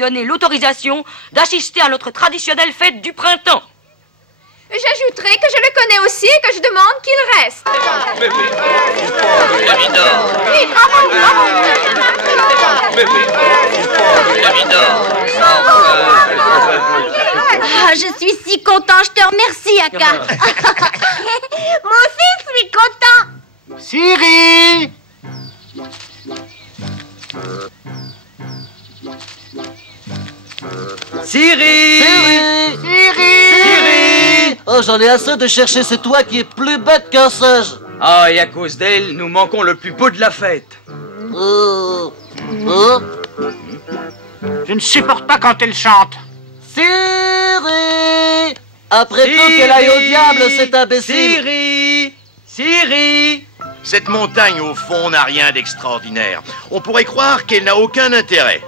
donner l'autorisation d'assister à notre traditionnelle fête du printemps. J'ajouterai que je le connais aussi et que je demande qu'il reste. Oui, bravo, bravo. Ah, je suis si content, je te remercie, Aka. Moi aussi, je suis content. Siri! Siri! Siri! Oh, j'en ai assez de chercher ce toit qui est plus bête qu'un singe. Ah, et à cause d'elle, nous manquons le plus beau de la fête. Je ne supporte pas quand elle chante. Siri! Après tout, qu'elle aille au diable, cet imbécile. Siri! Cette montagne, au fond, n'a rien d'extraordinaire. On pourrait croire qu'elle n'a aucun intérêt.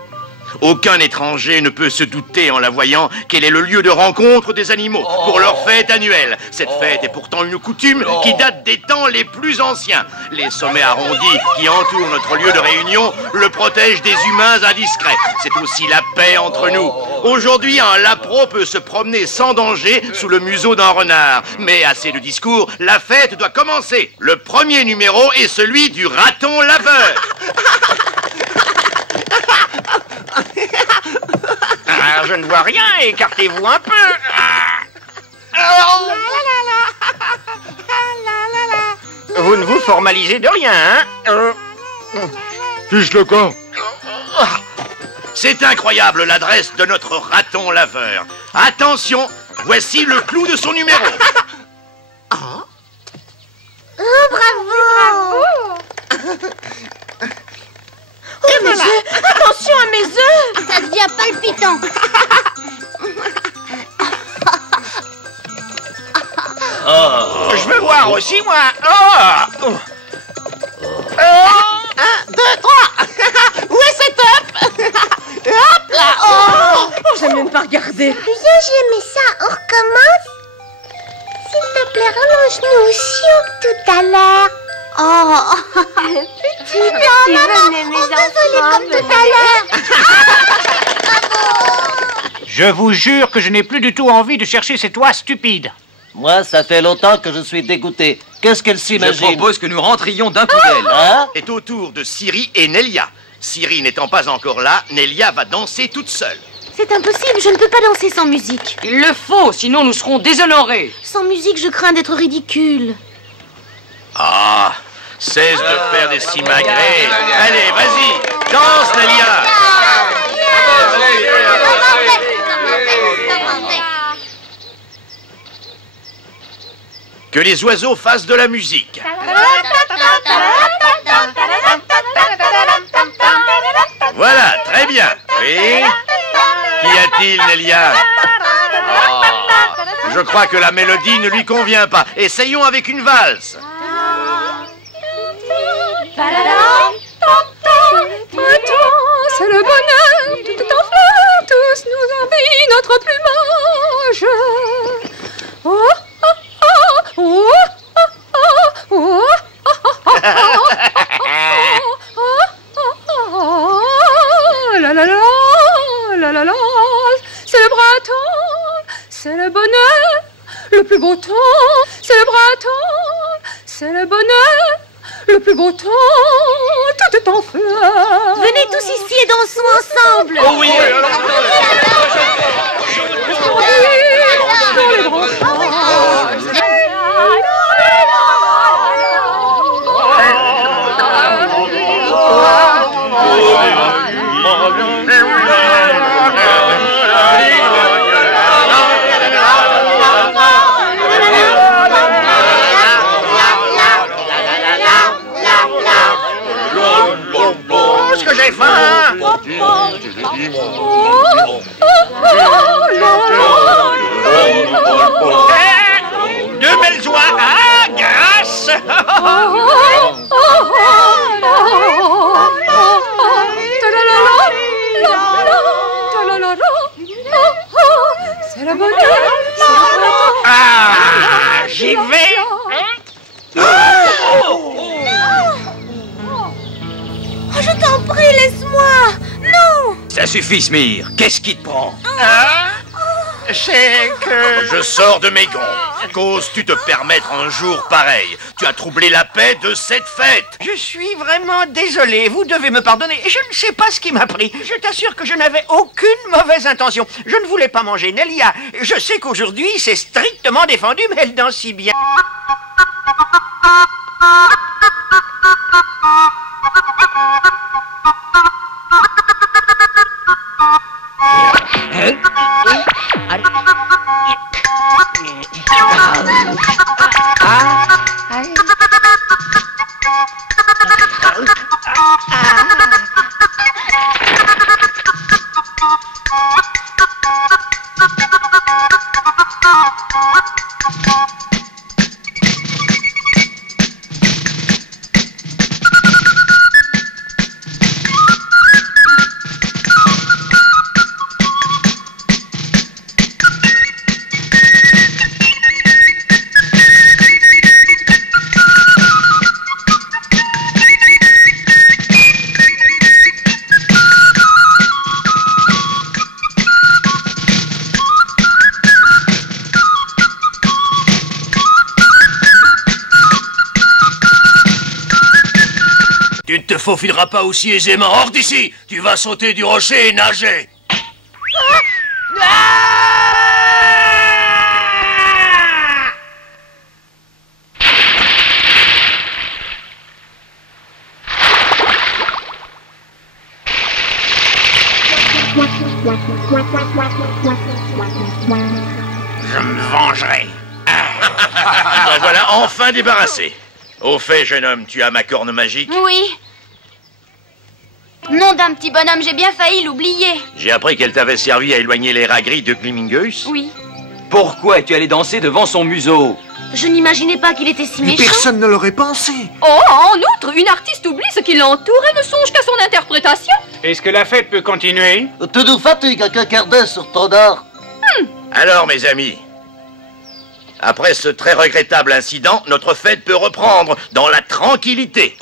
Aucun étranger ne peut se douter en la voyant qu'elle est le lieu de rencontre des animaux pour leur fête annuelle. Cette fête est pourtant une coutume qui date des temps les plus anciens. Les sommets arrondis qui entourent notre lieu de réunion le protègent des humains indiscrets. C'est aussi la paix entre nous. Aujourd'hui, un lapro peut se promener sans danger sous le museau d'un renard. Mais assez de discours, la fête doit commencer. Le premier numéro est celui du raton laveur. Ah, je ne vois rien, écartez-vous un peu. Vous ne vous formalisez de rien, hein? Fiche le camp. C'est incroyable l'adresse de notre raton laveur. Attention, voici le clou de son numéro. Oh, bravo! Oh, mes œufs! Attention à mes œufs! Ça devient palpitant. Je veux voir aussi, moi. Un, deux, trois. Où est cet up? Hop là. Oh, J'aime même pas regarder. Bien, j'ai aimé ça. On recommence? S'il te plaît, relance-nous aussi tout à l'heure. Oh, petit, maman, on veut voler comme tout à l'heure. Je vous jure que je n'ai plus du tout envie de chercher ces toits stupides. Moi, ça fait longtemps que je suis dégoûté. Qu'est-ce qu'elle Je s'imagine? propose que nous rentrions d'un coup d'aile. Hein? Est au tour de Siri et Nelia. Siri n'étant pas encore là, Nelia va danser toute seule. C'est impossible, je ne peux pas danser sans musique. Il le faut, sinon nous serons déshonorés. Sans musique, je crains d'être ridicule. Ah, cesse de faire des simagrées. Allez, vas-y, danse Nelia. Que les oiseaux fassent de la musique. Voilà, très bien. Oui. Qu'y a-t-il, Nelia? Je crois que la mélodie ne lui convient pas. Essayons avec une valse. C'est le bonheur, tout est en fleurs, tous nous envient notre plumage. Oh, oh, oh, oh, oh, oh, la la la, la la la, c'est le printemps, c'est le bonheur, le plus beau temps, c'est le printemps, c'est le bonheur, le plus beau temps, tout est en fleurs. Venez tous ici et dansons ensemble. Oh oui. Dans les grands champs. Est-ce que j'ai faim? Deux belles oies. Ah, grâce. C'est le bonheur. Ah, j'y vais. Oh, je t'en prie, laisse-moi. Non. C'est suffit, Smir. Qu'est-ce qui te prend? C'est que... Je sors de mes gonds. Qu'oses-tu te permettre un jour pareil? Tu as troublé la paix de cette fête. Je suis vraiment désolé, vous devez me pardonner. Je ne sais pas ce qui m'a pris. Je t'assure que je n'avais aucune mauvaise intention. Je ne voulais pas manger Nelia. Je sais qu'aujourd'hui, c'est strictement défendu, mais elle danse si bien. Tu ne te faufileras pas aussi aisément hors d'ici. Tu vas sauter du rocher et nager. Je me vengerai. En voilà enfin débarrassé. Au fait, jeune homme, tu as ma corne magique? Oui. Nom d'un petit bonhomme, j'ai bien failli l'oublier. J'ai appris qu'elle t'avait servi à éloigner les rats gris de Glimmingus. Oui. Pourquoi es-tu allé danser devant son museau? Je n'imaginais pas qu'il était si Mais méchant. personne ne l'aurait pensé. Oh, en outre, une artiste oublie ce qui l'entoure et ne songe qu'à son interprétation. Est-ce que la fête peut continuer? Tu nous fatigues avec un quart d'heure sur ton art. Alors, mes amis, après ce très regrettable incident, notre fête peut reprendre dans la tranquillité.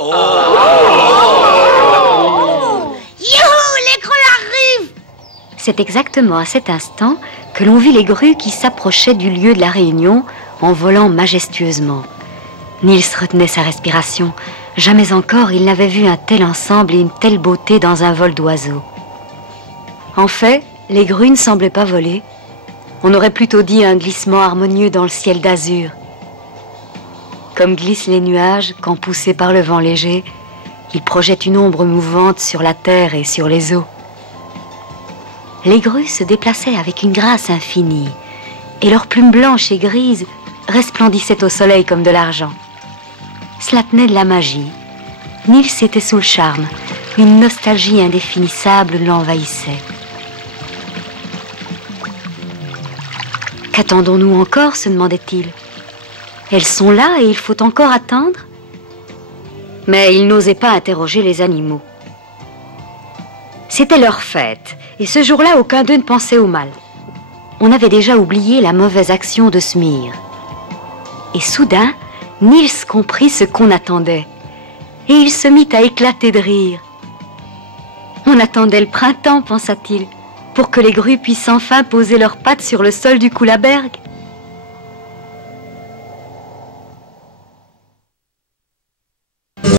Youhou, les grues arrivent. C'est exactement à cet instant que l'on vit les grues qui s'approchaient du lieu de la réunion en volant majestueusement. Niels retenait sa respiration. Jamais encore il n'avait vu un tel ensemble et une telle beauté dans un vol d'oiseaux. En fait, les grues ne semblaient pas voler. On aurait plutôt dit un glissement harmonieux dans le ciel d'azur. Comme glissent les nuages quand poussés par le vent léger, ils projettent une ombre mouvante sur la terre et sur les eaux. Les grues se déplaçaient avec une grâce infinie, et leurs plumes blanches et grises resplendissaient au soleil comme de l'argent. Cela tenait de la magie. Niels était sous le charme. Une nostalgie indéfinissable l'envahissait. Qu'attendons-nous encore, se demandait-il. Elles sont là et il faut encore attendre. Mais il n'osait pas interroger les animaux. C'était leur fête, et ce jour-là, aucun d'eux ne pensait au mal. On avait déjà oublié la mauvaise action de Smir. Et soudain, Niels comprit ce qu'on attendait, et il se mit à éclater de rire. On attendait le printemps, pensa-t-il, pour que les grues puissent enfin poser leurs pattes sur le sol du Kullaberg.